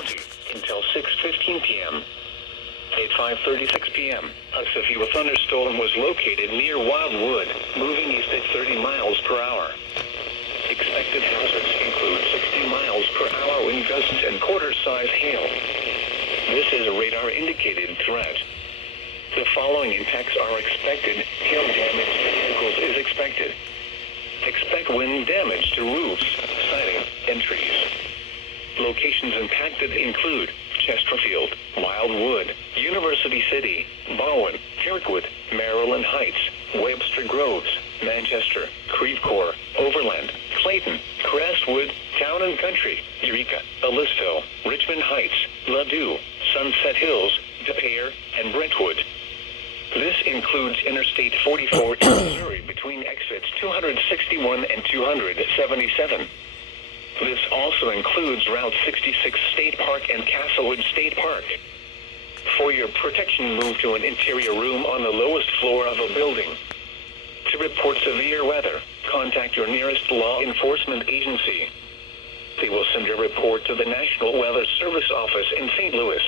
County until 6:15 p.m. At 5:36 p.m., a severe thunderstorm was located near Wildwood, moving east at 30 miles per hour. Expected hazards include 60 miles per hour wind gusts and quarter-size hail. This is a radar-indicated threat. The following impacts are expected. Hail damage to vehicles is expected. Expect wind damage to roofs, siding, and trees. Locations impacted include Chesterfield, Wildwood, University City, Bowen, Kirkwood, Maryland Heights, Webster Groves, Manchester, Creve Coeur, Overland, Clayton, Crestwood, Town and Country, Eureka, Ellisville, Richmond Heights, Ladue, Sunset Hills, De Pere, and Brentwood. This includes Interstate 44 in Missouri between exits 261 and 277. This also includes Route 66 State Park and Castlewood State Park. For your protection, move to an interior room on the lowest floor of a building. To report severe weather, contact your nearest law enforcement agency. They will send your report to the National Weather Service office in St. Louis.